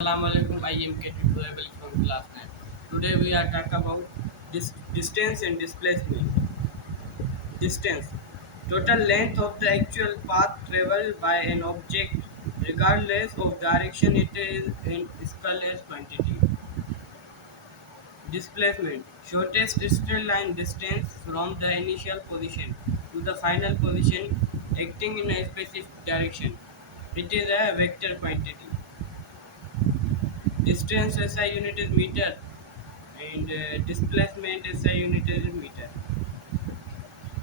Assalamualaikum. I am K tutorial from class 9. Today we are talking about distance and displacement. Distance. Total length of the actual path traveled by an object regardless of direction it is in scalar quantity. Displacement. Shortest straight line distance from the initial position to the final position acting in a specific direction. It is a vector quantity. Distance SI unit is meter and displacement SI unit is meter.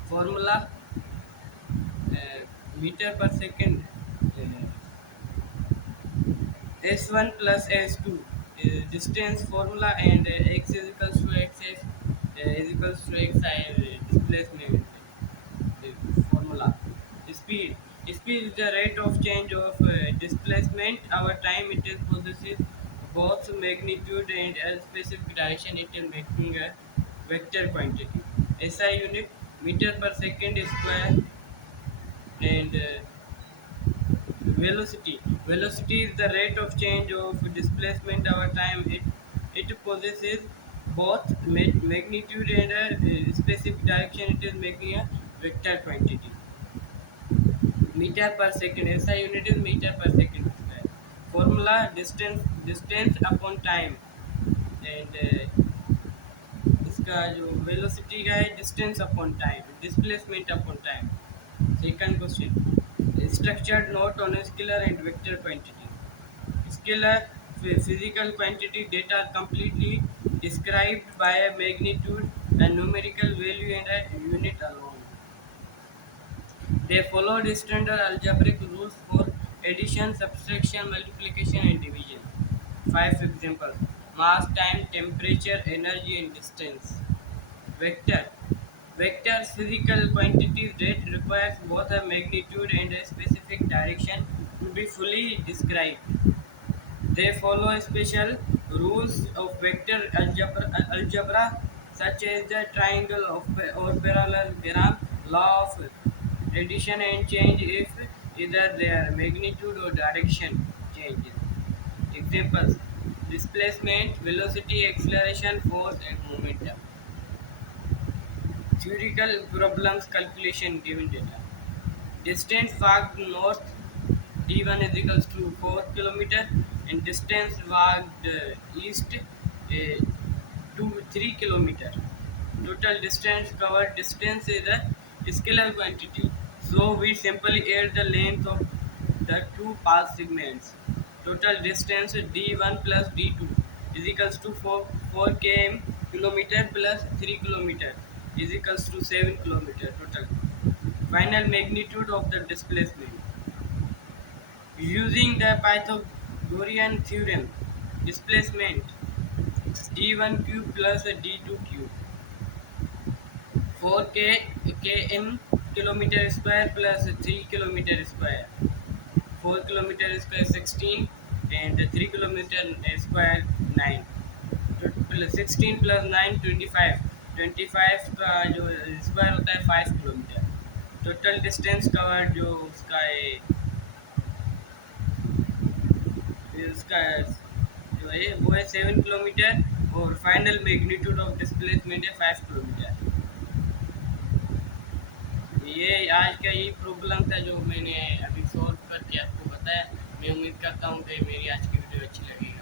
Formula meter per second S1 plus S2 distance formula and x is equals to xs is equals to xi displacement formula. Speed. Speed is the rate of change of displacement. Our time it is possesses both magnitude and a specific direction. It is making a vector quantity. SI unit meter per second square and velocity. Velocity is the rate of change of displacement. Our time it possesses both magnitude and a specific direction. It is making a vector quantity. Meter per second SI unit is meter per second square. Formula distance upon time and इसका जो velocity का है distance upon time displacement upon time. Second question structured note on a scalar and vector quantity. Scalar physical quantity data are completely described by a magnitude, a numerical value and a unit alone. They followed standard algebraic rules for addition, subtraction, multiplication, and division. 5 examples: mass, time, temperature, energy, and distance. Vector. Vectors physical quantities that requires both a magnitude and a specific direction to be fully described. They follow special rules of vector algebra such as the triangle of or parallelogram, law of addition and change if either their magnitude or direction changes. Examples: displacement, velocity, acceleration, force, and momentum. Theoretical problems calculation given data. Distance walked north D1 is equals to 4 kilometer and distance walked east to 3 kilometer. Total distance covered distance is a scalar quantity. So we simply add the length of the two path segments. Total distance D1 plus D2 is equals to 4 km kilometer plus 3 kilometer is equals to 7 kilometer total. Final magnitude of the displacement. Using the Pythagorean theorem, displacement d1 cube plus d2 cube 4 km kilometer square plus 3 kilometer square 4 kilometer square 16 and 3 kilometer square 9 तो 16 plus 9 25 25 का जो square होता है 5 kilometre total distance covered जो उसका है उसका जो है वो है 7 किलोमीटर और फाइनल मैग्नीट्यूड ऑफ डिस्प्लेसमेंट है 5 किलोमीटर। ये आज का ये प्रॉब्लम था जो मैंने अभी सॉल्व करके आपको बताया। मैं उम्मीद करता हूँ कि मेरी आज की वीडियो अच्छी लगी।